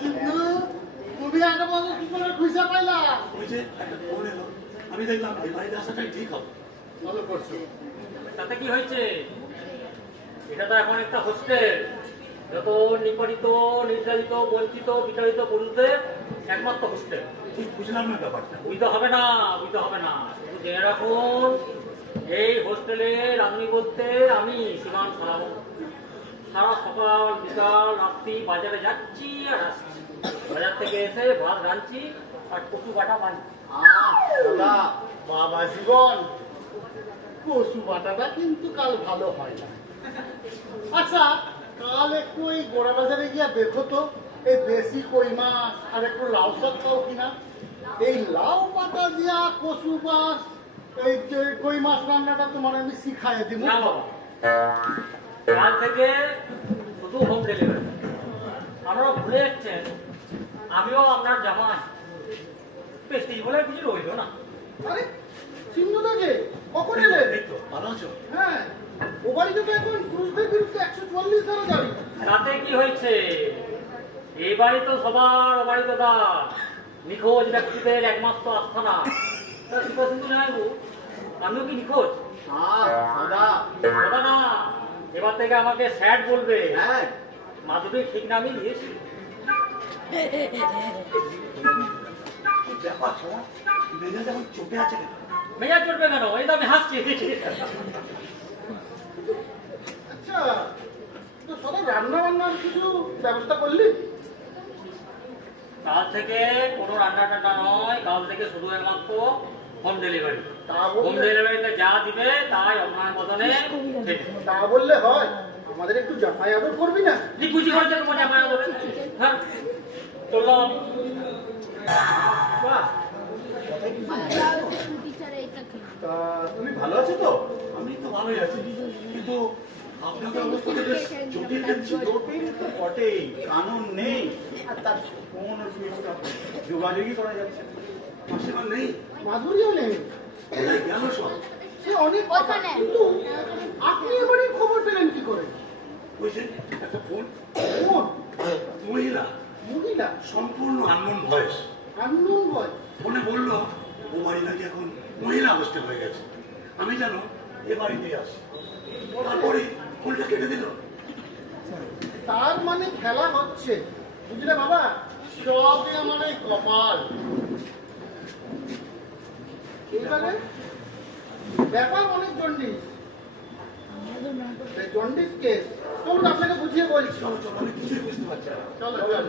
সিন্ধু, তুমি আগে বলো কি করে খুঁজে পাইলা? ওই যে একটা ফোন এলো, আমি দেখলাম এই বাড়িতে আসাটাই ঠিক হবে। ভালো করছো। তাতে কি হয়েছে? এটা তো এখন একটা হোস্টেল। যত নিপীড়িত, নির্যাতিত, বঞ্চিত, বিতাড়িত পুরুষদের একমাত্র হোস্টেল। ঠিক বুঝলাম না ব্যাপারটা। বুঝতে হবে না, বুঝতে হবে না। শুধু জেনে রাখুন, এই হোস্টেলে রান্নি বলতে আমি শ্রীমান সারাম। সারা সকাল বিকাল রাত্রি বাজারে যাচ্ছি আর আসছি। বাজার থেকে এসে ভাত রাঁধছি আর কচু বাটা বানছি। দাদা, বাবা জীবন, কচু বাটাটা কিন্তু কাল ভালো হয় না। আচ্ছা, কাল একটু এই গোড়া বাজারে গিয়া দেখো তো এই দেশি কই মাছ আর একটু লাউ শাক পাও কিনা। এই লাউ পাতা দিয়া কচু মাছ, এই যে কই মাছ রান্নাটা তোমার আমি শিখাই দিব। না বাবা, কাল থেকে শুধু হোম ডেলিভারি। আপনারা ভুলে যাচ্ছেন আমিও আপনার জামাই। পেস্টিজ বলে কিছু রইল না। আরে সিন্ধুদাকে কখন এলে? এই তো ভালো আছো? হ্যাঁ, ও বাড়িতে তো এখন পুরুষদের বিরুদ্ধে 144 ধারা জারি। তাতে কি হয়েছে? এই বাড়ি তো সবার অবারিত দাস, নিখোঁজ ব্যক্তিদের একমাত্র আস্থানা। সিন্ধু জানাইবু আমিও কি নিখোঁজ? দাদা, কথা না, এবার থেকে আমাকে স্যাড বলবে। হ্যাঁ, মাধবী ঠিক নামই দিয়েছি। ব্যাপার শোনা, মেজাজ এখন চোখে আছে কেন? মেজাজ চড়বে কেন? এই তো আমি হাসছি। আচ্ছা, তো সবাই রান্না বান্নার কিছু ব্যবস্থা করলি? কাল থেকে কোনো রান্না টান্না নয়, কাল থেকে শুধু একমাত্র হোম ডেলিভারি। তা হোম বললে ডেলিভারিতে যা দিবে তাই আপনার মতনে তা বললে হয়? আমাদের একটু জামাই আদর করবি না? খুশি হয়েছে তোমার জামাই হবে। হ্যাঁ, চললাম। বাহ, তা তুমি ভালো আছো তো? আমি তো ভালোই আছি, কিন্তু আপনাদের অবস্থা তো বেশ জটিল দেখছি। জটিল তো বটেই, কানুন নেই আর তার কোন সুইচটা যোগাযোগই করা যাচ্ছে না। মাসিমা নেই, মাধুরীও নেই। কোথায় গেল সব? সে অনেক কথা, কিন্তু আপনি এবারে খবর পেলেন কি করে? ওই যে একটা ফোন, কোন মহিলা, মহিলা? সম্পূর্ণ আননোন ভয়েস। আননোন বয়? ফোনে বললো ও বাড়ি নাকি এখন মহিলা হোস্টেল হয়ে গেছে, আমি যেন এ বাড়িতেই আসি। তারপরে ফোনটা কেটে দিল। তার মানে খেলা হচ্ছে, বুঝলে বাবা? সবই আমার এই কপাল। এবারে ব্যাপার অনেক জন্ডিস, জন্ডিস কেস। চলুন আপনাকে বুঝিয়ে বলছি। চলো চলো, আমি কিছুই বুঝতে পারছি না। চলো চলো।